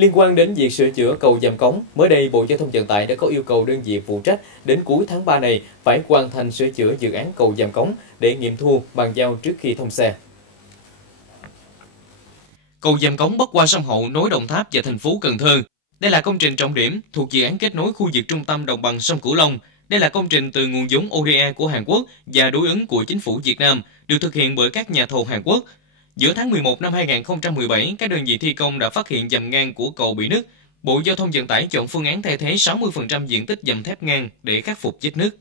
Liên quan đến việc sửa chữa cầu Giàm Cống, mới đây Bộ Giao thông Vận tải đã có yêu cầu đơn vị phụ trách đến cuối tháng 3 này phải hoàn thành sửa chữa dự án cầu Giàm Cống để nghiệm thu bàn giao trước khi thông xe. Cầu Giàm Cống bắc qua sông Hậu nối Đồng Tháp và thành phố Cần Thơ. Đây là công trình trọng điểm thuộc dự án kết nối khu vực trung tâm đồng bằng sông Cửu Long. Đây là công trình từ nguồn vốn ODA của Hàn Quốc và đối ứng của chính phủ Việt Nam, được thực hiện bởi các nhà thầu Hàn Quốc. Giữa tháng 11 năm 2017, các đơn vị thi công đã phát hiện dầm ngang của cầu bị nứt. Bộ Giao thông Vận tải chọn phương án thay thế 60% diện tích dầm thép ngang để khắc phục vết nứt.